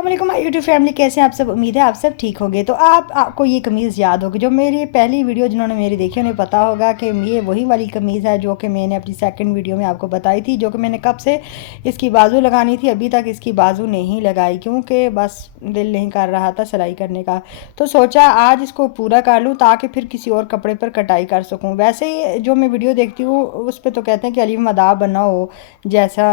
अस्सलाम वालेकुम my YouTube family, कैसे हैं आप सब। उम्मीद है आप सब ठीक होंगे। तो आपको ये कमीज़ याद होगी, जो मेरी पहली वीडियो जिन्होंने मेरी देखी उन्हें पता होगा कि ये वही वाली कमीज़ है जो कि मैंने अपनी सेकंड वीडियो में आपको बताई थी, जो कि मैंने कब से इसकी बाजू लगानी थी, अभी तक इसकी बाजू नहीं लगाई क्योंकि बस दिल नहीं कर रहा था सिलाई करने का। तो सोचा आज इसको पूरा कर लूँ ताकि फिर किसी और कपड़े पर कटाई कर सकूँ। वैसे ही जो मैं वीडियो देखती हूँ उस पर तो कहते हैं कि अली मदाह बना हो जैसा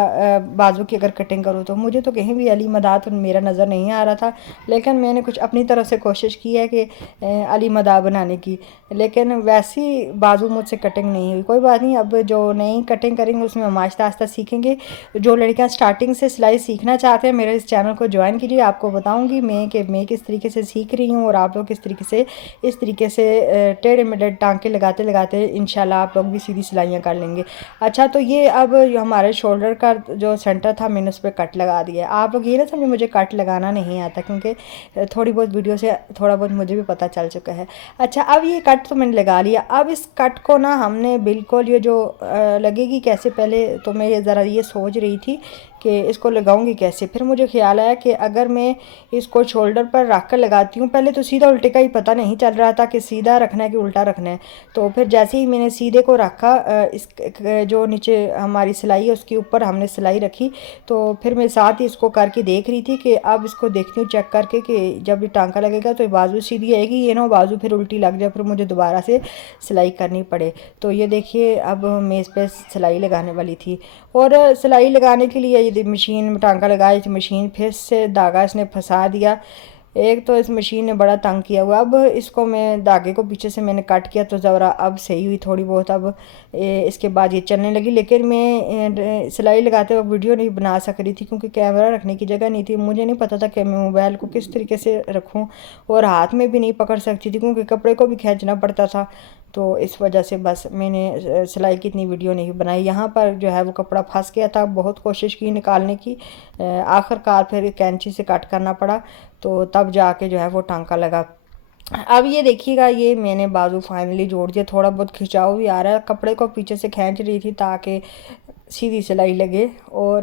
बाजू की अगर कटिंग करूँ, तो मुझे तो कहीं भी अली मदाह तो मेरा नज़र नहीं आ रहा था। लेकिन मैंने कुछ अपनी तरफ से कोशिश की है कि अली मदाह बनाने की, लेकिन वैसी बाजू मुझसे कटिंग नहीं हुई। कोई बात नहीं, अब जो नई कटिंग करेंगे उसमें हम आहिस्ता आहिस्ता सीखेंगे। जो लड़कियां स्टार्टिंग से सिलाई सीखना चाहते हैं मेरे इस चैनल को ज्वाइन कीजिए। आपको बताऊंगी मैं किस तरीके से सीख रही हूँ और आप लोग किस तरीके से इस तरीके से टेढ़े मेढ़े टांके लगाते लगाते इंशाल्लाह आप लोग भी सीधी सिलाइयाँ कर लेंगे। अच्छा, तो ये अब हमारे शोल्डर का जो सेंटर था मैंने उस पर कट लगा दिया। आप लोग ये ना समझे मुझे कट लगाना नहीं आता, क्योंकि थोड़ी बहुत वीडियो से थोड़ा बहुत मुझे भी पता चल चुका है। अच्छा, अब ये कट तो मैंने लगा लिया। अब इस कट को ना हमने बिल्कुल ये जो लगेगी कैसे, पहले तो मैं ये ज़रा ये सोच रही थी कि इसको लगाऊंगी कैसे। फिर मुझे ख्याल आया कि अगर मैं इसको शोल्डर पर रख कर लगाती हूँ, पहले तो सीधा उल्टे का ही पता नहीं चल रहा था कि सीधा रखना है कि उल्टा रखना है। तो फिर जैसे ही मैंने सीधे को रखा, इस जो नीचे हमारी सिलाई है उसके ऊपर हमने सिलाई रखी, तो फिर मैं साथ ही इसको करके देख रही थी कि अब इसको देखती हूँ चेक करके कि जब ये टांका लगेगा तो ये बाजू सीधी आएगी, ये ना बाजू फिर उल्टी लग जाए फिर मुझे दोबारा से सिलाई करनी पड़े। तो ये देखिए अब मैं इस पर सिलाई लगाने वाली थी, और सिलाई लगाने के लिए ये मशीन में टांका लगाया, इस मशीन फिर से धागा इसने फंसा दिया। एक तो इस मशीन ने बड़ा तंग किया हुआ। अब इसको मैं धागे को पीछे से मैंने कट किया तो ज़रा अब सही हुई थोड़ी बहुत। अब इसके बाद ये चलने लगी, लेकिन मैं सिलाई लगाते वक्त वीडियो नहीं बना सक रही थी क्योंकि कैमरा रखने की जगह नहीं थी। मुझे नहीं पता था कि मैं मोबाइल को किस तरीके से रखूं, और हाथ में भी नहीं पकड़ सकती थी क्योंकि कपड़े को भी खींचना पड़ता था। तो इस वजह से बस मैंने सिलाई की इतनी वीडियो नहीं बनाई। यहाँ पर जो है वो कपड़ा फंस गया था, बहुत कोशिश की निकालने की, आखिरकार फिर कैंची से कट करना पड़ा, तो तब जाके जो है वो टांका लगा। अब ये देखिएगा, ये मैंने बाजू फाइनली जोड़ दिया। थोड़ा बहुत खिंचाव भी आ रहा है, कपड़े को पीछे से खींच रही थी ताकि सीधी सिलाई लगे और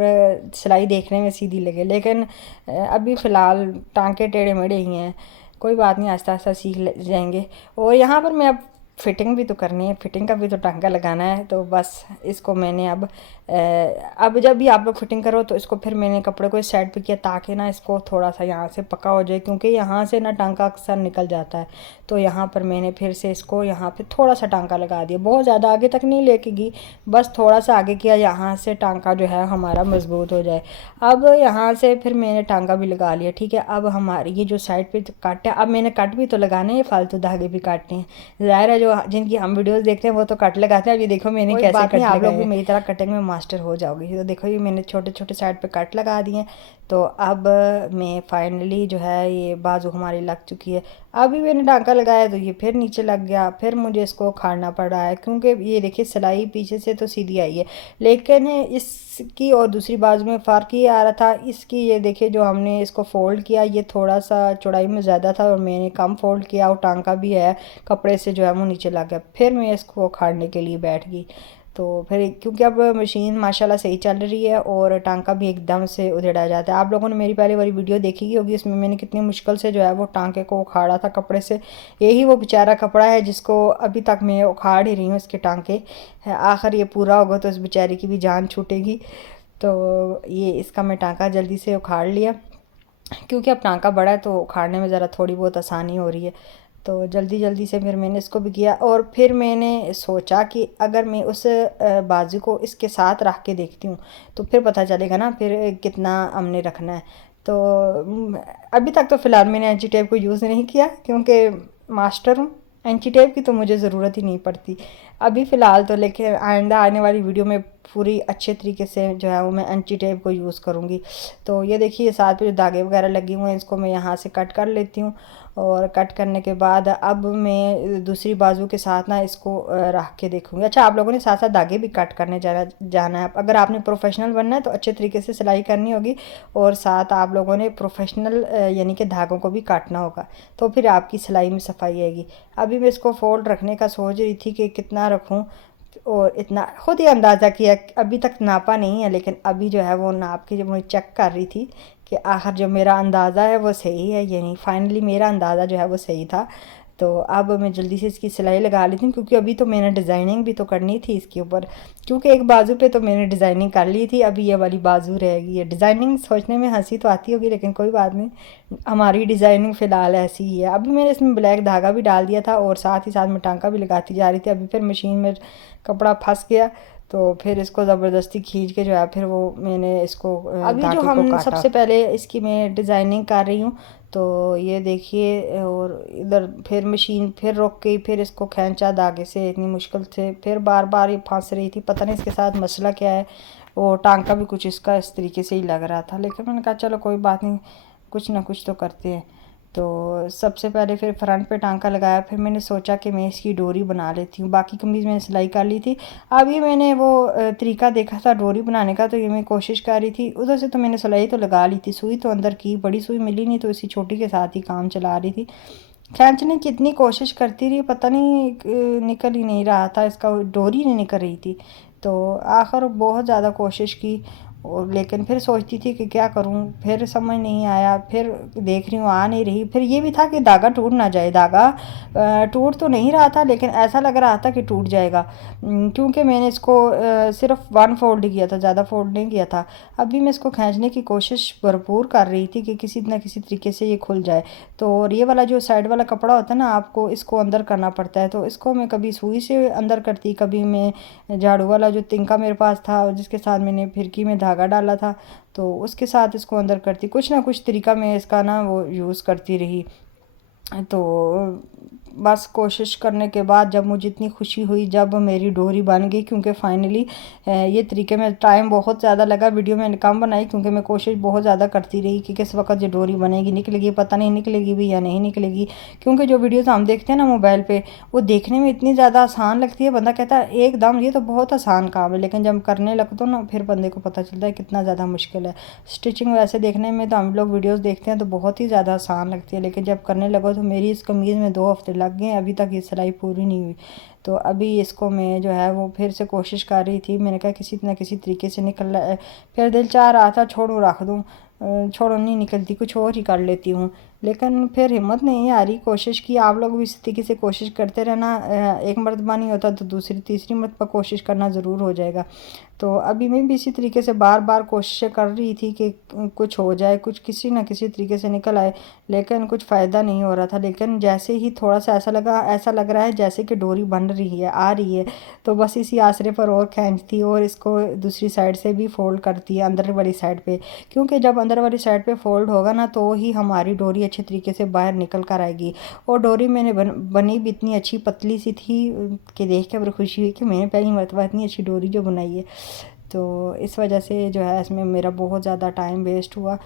सिलाई देखने में सीधी लगे, लेकिन अभी फ़िलहाल टांके टेढ़े मेढ़े ही हैं। कोई बात नहीं, आहिस्ता आहिस्ता सीख जाएंगे। और यहाँ पर मैं अब फिटिंग भी तो करनी है, फिटिंग का भी तो टांका लगाना है। तो बस इसको मैंने अब जब भी आप लोग फिटिंग करो तो इसको फिर मैंने कपड़े को इस साइड पे किया ताकि ना इसको थोड़ा सा यहाँ से पक्का हो जाए, क्योंकि यहाँ से ना टांका अक्सर निकल जाता है। तो यहाँ पर मैंने फिर से इसको यहाँ पे थोड़ा सा टांका लगा दिया, बहुत ज़्यादा आगे तक नहीं लेके गई, बस थोड़ा सा आगे किया, यहाँ से टांका जो है हमारा मजबूत हो जाए। अब यहाँ से फिर मैंने टांका भी लगा लिया। ठीक है, अब हमारी ये जो साइड पे कट है, अब मैंने कट भी तो लगाने हैं, फालतू धागे भी काटने हैं। ज़ाहिर है जो जिनकी हम वीडियोस देखते हैं वो तो कट लगाते हैं। अब ये देखो मैंने कैसे कट लगाए। आप लोग भी मेरी तरह कटिंग में मास्टर हो जाओगे। तो देखो ये मैंने छोटे छोटे साइड पे कट लगा दिए हैं। तो अब मैं फाइनली जो है ये बाजू हमारी लग चुकी है। अभी मैंने टांका लगाया तो ये फिर नीचे लग गया, फिर मुझे इसको उखाड़ना पड़ रहा है क्योंकि ये देखिए सिलाई पीछे से तो सीधी आई है, लेकिन इसकी और दूसरी बाजू में फ़र्क ये आ रहा था। इसकी ये देखिए जो हमने इसको फ़ोल्ड किया ये थोड़ा सा चौड़ाई में ज़्यादा था और मैंने कम फ़ोल्ड किया, और टांका भी है कपड़े से जो है वो नीचे लग गया। फिर मैं इसको उखाड़ने के लिए बैठ गई। तो फिर क्योंकि अब मशीन माशाल्लाह सही चल रही है और टांका भी एकदम से उधेड़ा जाता है। आप लोगों ने मेरी पहले वाली वीडियो देखी ही होगी, इसमें मैंने कितनी मुश्किल से जो है वो टांके को उखाड़ा था कपड़े से। यही वो बेचारा कपड़ा है जिसको अभी तक मैं उखाड़ ही रही हूँ, इसके टांके। आखिर ये पूरा होगा तो इस बेचारे की भी जान छूटेगी। तो ये इसका मैं टांका जल्दी से उखाड़ लिया, क्योंकि अब टांका बड़ा है तो उखाड़ने में ज़रा थोड़ी बहुत आसानी हो रही है। तो जल्दी जल्दी से फिर मैंने इसको भी किया, और फिर मैंने सोचा कि अगर मैं उस बाजू को इसके साथ रख के देखती हूँ तो फिर पता चलेगा ना फिर कितना हमने रखना है। तो अभी तक तो फ़िलहाल मैंने एंची टेप को यूज़ नहीं किया क्योंकि मास्टर हूँ, एंची टेप की तो मुझे ज़रूरत ही नहीं पड़ती अभी फ़िलहाल तो। लेकिन आइंदा आने वाली वीडियो में पूरी अच्छे तरीके से जो है वो मैं एंची टेप को यूज़ करूँगी। तो ये देखिए साथ पे जो धागे वगैरह लगे हुए हैं इसको मैं यहाँ से कट कर लेती हूँ, और कट करने के बाद अब मैं दूसरी बाजू के साथ ना इसको रख के देखूँगी। अच्छा, आप लोगों ने साथ साथ धागे भी कट करने जाना है। अगर आपने प्रोफेशनल बनना है तो अच्छे तरीके से सिलाई करनी होगी, और साथ आप लोगों ने प्रोफेशनल यानी कि धागों को भी काटना होगा, तो फिर आपकी सिलाई में सफाई आएगी। अभी मैं इसको फोल्ड रखने का सोच रही थी कि कितना रखूँ, और इतना खुद ही अंदाज़ा किया, अभी तक नापा नहीं है, लेकिन अभी जो है वो नाप के जब मैं चेक कर रही थी कि आखिर जो मेरा अंदाज़ा है वो सही है, यानी फाइनली मेरा अंदाज़ा जो है वो सही था। तो अब मैं जल्दी से इसकी सिलाई लगा लेती हूँ, क्योंकि अभी तो मैंने डिज़ाइनिंग भी तो करनी थी इसके ऊपर, क्योंकि एक बाजू पे तो मैंने डिज़ाइनिंग कर ली थी, अभी ये वाली बाजू रहेगी। ये डिज़ाइनिंग सोचने में हंसी तो आती होगी, लेकिन कोई बात नहीं, हमारी डिज़ाइनिंग फ़िलहाल ऐसी ही है। अभी मैंने इसमें ब्लैक धागा भी डाल दिया था और साथ ही साथ मैं टांका भी लगाती जा रही थी। अभी फिर मशीन में कपड़ा फंस गया, तो फिर इसको ज़बरदस्ती खींच के जो है फिर वो मैंने इसको अभी जो हम सबसे पहले इसकी मैं डिज़ाइनिंग कर रही हूँ। तो ये देखिए, और इधर फिर मशीन फिर रोक गई, फिर इसको खींचा धागे से इतनी मुश्किल से, फिर बार बार ये फंस रही थी, पता नहीं इसके साथ मसला क्या है। वो टांका भी कुछ इसका इस तरीके से ही लग रहा था, लेकिन मैंने कहा चलो कोई बात नहीं, कुछ ना कुछ तो करते हैं। तो सबसे पहले फिर फ्रंट पे टांका लगाया, फिर मैंने सोचा कि मैं इसकी डोरी बना लेती हूँ। बाकी कमीज़ मैंने सिलाई कर ली थी। अब ये मैंने वो तरीका देखा था डोरी बनाने का, तो ये मैं कोशिश कर रही थी। उधर से तो मैंने सिलाई तो लगा ली थी, सुई तो अंदर की, बड़ी सुई मिली नहीं, तो इसी छोटी के साथ ही काम चला रही थी। खींचने की इतनी कोशिश करती रही, पता नहीं निकल ही नहीं रहा था, इसका डोरी नहीं निकल रही थी। तो आखिर बहुत ज़्यादा कोशिश की, और लेकिन फिर सोचती थी कि क्या करूं, फिर समझ नहीं आया, फिर देख रही हूँ आ नहीं रही। फिर ये भी था कि धागा टूट ना जाए। धागा टूट तो नहीं रहा था, लेकिन ऐसा लग रहा था कि टूट जाएगा, क्योंकि मैंने इसको सिर्फ वन फोल्ड किया था, ज़्यादा फोल्ड नहीं किया था। अभी मैं इसको खींचने की कोशिश भरपूर कर रही थी कि किसी न किसी तरीके से ये खुल जाए। तो और ये वाला जो साइड वाला कपड़ा होता है ना, आपको इसको अंदर करना पड़ता है। तो इसको मैं कभी सुई से अंदर करती, कभी मैं झाड़ू वाला जो तिनका मेरे पास था जिसके साथ मैंने फिरकी में धागा डाला था, तो उसके साथ इसको अंदर करती। कुछ ना कुछ तरीका मैं इसका ना वो यूज़ करती रही। तो बस कोशिश करने के बाद जब मुझे इतनी खुशी हुई जब मेरी डोरी बन गई, क्योंकि फाइनली ये तरीके में टाइम बहुत ज़्यादा लगा, वीडियो मैंने कम बनाई क्योंकि मैं कोशिश बहुत ज़्यादा करती रही कि किस वक्त ये डोरी बनेगी, निकलेगी, पता नहीं निकलेगी भी या नहीं निकलेगी। क्योंकि जो वीडियोज़ हम देखते हैं ना मोबाइल पे, वो देखने में इतनी ज़्यादा आसान लगती है, बंदा कहता है एकदम ये तो बहुत आसान काम है, लेकिन जब करने लगते हो ना फिर बंदे को पता चलता है कितना ज़्यादा मुश्किल है। स्टिचिंग वैसे देखने में तो हम लोग वीडियोज़ देखते हैं तो बहुत ही ज़्यादा आसान लगती है, लेकिन जब करने लगो तो मेरी इस कमीज़ में 2 हफ्ते लग गए, अभी तक ये सिलाई पूरी नहीं हुई। तो अभी इसको मैं जो है वो फिर से कोशिश कर रही थी, मैंने कहा किसी न किसी तरीके से निकल रहा है। फिर दिल चाह रहा था छोड़ो रख दूँ, छोड़ो नहीं निकलती, कुछ और ही कर लेती हूँ, लेकिन फिर हिम्मत नहीं आ रही। कोशिश की, आप लोग भी इस तरीके से कोशिश करते रहना, एक मरतबा नहीं होता तो दूसरी तीसरी मरतबा कोशिश करना ज़रूर हो जाएगा। तो अभी मैं भी इसी तरीके से बार बार कोशिशें कर रही थी कि कुछ हो जाए, कुछ किसी न किसी तरीके से निकल आए, लेकिन कुछ फ़ायदा नहीं हो रहा था। लेकिन जैसे ही थोड़ा सा ऐसा लग रहा है जैसे कि डोरी बन रही है, आ रही है, तो बस इसी आसरे पर और खींचती और इसको दूसरी साइड से भी फोल्ड करती है अंदर वाली साइड पे, क्योंकि जब अंदर वाली साइड पे फोल्ड होगा ना तो ही हमारी डोरी अच्छे तरीके से बाहर निकल कर आएगी। और डोरी मैंने बनी भी इतनी अच्छी पतली सी थी कि देख के बड़ी खुशी हुई कि मैंने पहली मरतबा इतनी अच्छी डोरी जो बनाई है। तो इस वजह से जो है इसमें मेरा बहुत ज़्यादा टाइम वेस्ट हुआ।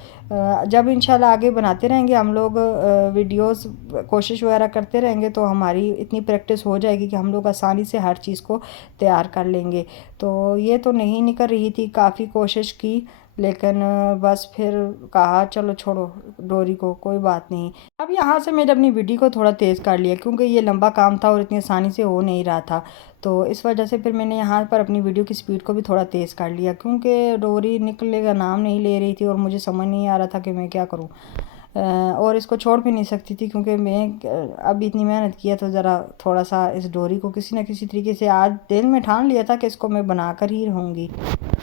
जब इंशाल्लाह आगे बनाते रहेंगे हम लोग वीडियोस, कोशिश वगैरह करते रहेंगे, तो हमारी इतनी प्रैक्टिस हो जाएगी कि हम लोग आसानी से हर चीज़ को तैयार कर लेंगे। तो ये तो नहीं निकल रही थी, काफ़ी कोशिश की, लेकिन बस फिर कहा चलो छोड़ो डोरी को, कोई बात नहीं। अब यहाँ से मैंने अपनी वीडियो को थोड़ा तेज़ कर लिया, क्योंकि ये लंबा काम था और इतनी आसानी से हो नहीं रहा था। तो इस वजह से फिर मैंने यहाँ पर अपनी वीडियो की स्पीड को भी थोड़ा तेज़ कर लिया, क्योंकि डोरी निकलने का नाम नहीं ले रही थी और मुझे समझ नहीं आ रहा था कि मैं क्या करूँ। और इसको छोड़ भी नहीं सकती थी, क्योंकि मैं अब इतनी मेहनत किया तो ज़रा थोड़ा सा इस डोरी को किसी न किसी तरीके से आज दिल में ठान लिया था कि इसको मैं बना कर ही रहूँगी।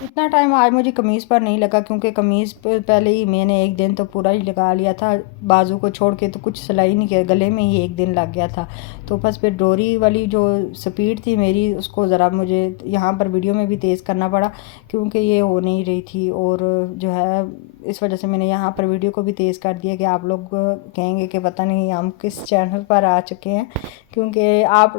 इतना टाइम आज मुझे कमीज़ पर नहीं लगा, क्योंकि कमीज़ पे पहले ही मैंने एक दिन तो पूरा ही लगा लिया था, बाजू को छोड़ के तो कुछ सिलाई नहीं किया, गले में ही एक दिन लग गया था। तो बस फिर डोरी वाली जो स्पीड थी मेरी, उसको ज़रा मुझे यहाँ पर वीडियो में भी तेज़ करना पड़ा, क्योंकि ये हो नहीं रही थी। और जो है इस वजह से मैंने यहाँ पर वीडियो को भी तेज़ कर दिया कि आप लोग कहेंगे कि पता नहीं हम किस चैनल पर आ चुके हैं। क्योंकि आप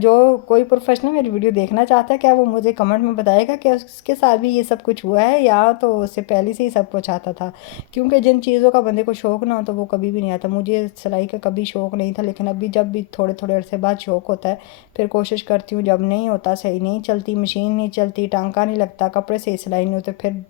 जो कोई प्रोफेशनल मेरी वीडियो देखना चाहता है, क्या वो मुझे कमेंट में बताएगा कि उसके साथ भी ये सब कुछ हुआ है, या तो उससे पहले से ही सब कुछ आता था। क्योंकि जिन चीज़ों का बंदे को शौक़ ना हो तो वो कभी भी नहीं आता। मुझे सिलाई का कभी शौक़ नहीं था, लेकिन अभी जब भी थोड़े थोड़े अरसे बाद शौक़ होता है, फिर कोशिश करती हूँ। जब नहीं होता, सही नहीं चलती, मशीन नहीं चलती, टांका नहीं लगता, कपड़े से सिलाई नहीं होते, फिर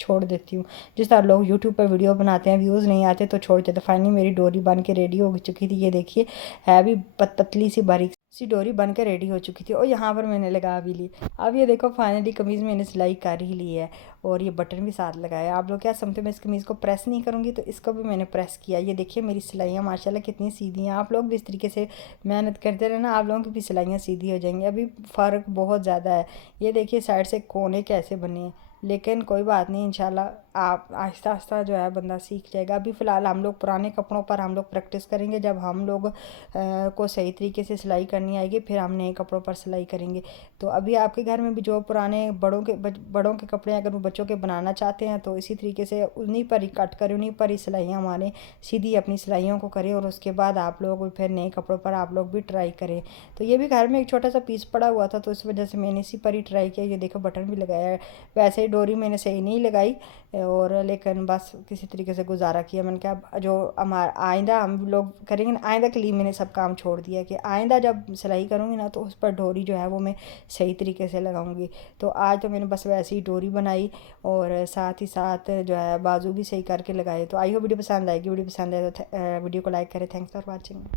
छोड़ देती हूँ। जिस तरह लोग यूट्यूब पर वीडियो बनाते हैं, व्यूज़ नहीं आते तो छोड़ देते। फाइनली मेरी डोरी बन के रेडी हो चुकी थी, ये देखिए है भी पतली सी बारीक सी डोरी बन के रेडी हो चुकी थी और यहाँ पर मैंने लगा भी ली। अब ये देखो फाइनली कमीज़ मैंने सिलाई कर ही ली है और ये बटन भी साथ लगाया। आप लोग क्या समझते हो मैं इस कमीज़ को प्रेस नहीं करूँगी, तो इसको भी मैंने प्रेस किया। ये देखिए मेरी सिलाइयाँ माशाल्लाह कितनी सीधी हैं। आप लोग भी इस तरीके से मेहनत करते रहना, आप लोगों की भी सिलाइयाँ सीधी हो जाएंगी। अभी फ़र्क बहुत ज़्यादा है। ये देखिए साइड से कोने कैसे बने हैं, लेकिन कोई बात नहीं, इंशाल्लाह आप आहिस्ता आहिस्ता जो है बंदा सीख जाएगा। अभी फ़िलहाल हम लोग पुराने कपड़ों पर हम लोग प्रैक्टिस करेंगे। जब हम लोग को सही तरीके से सिलाई करनी आएगी फिर हम नए कपड़ों पर सिलाई करेंगे। तो अभी आपके घर में भी जो पुराने बड़ों के कपड़े अगर वो बच्चों के बनाना चाहते हैं तो इसी तरीके से उन्हीं पर ही कट करें, उन्हीं पर ही सिलाइयाँ मारें, सीधी अपनी सिलाइयों को करें और उसके बाद आप लोग फिर नए कपड़ों पर आप लोग भी ट्राई करें। तो ये भी घर में एक छोटा सा पीस पड़ा हुआ था तो इस वजह से मैंने इसी पर ही ट्राई किया। ये देखो बटन भी लगाया है। वैसे ही डोरी मैंने सही नहीं लगाई और लेकिन बस किसी तरीके से गुजारा किया। मैंने कहा जो हमारा आइंदा हम लोग करेंगे ना, आइंदा के लिए मैंने सब काम छोड़ दिया कि आइंदा जब सिलाई करूँगी ना तो उस पर डोरी जो है वो मैं सही तरीके से लगाऊंगी। तो आज तो मैंने बस वैसे ही डोरी बनाई और साथ ही साथ जो है बाजू भी सही करके लगाए। तो आई हो वीडियो पसंद आएगी। वीडियो पसंद आए तो वीडियो को लाइक करें। Thanks for watching.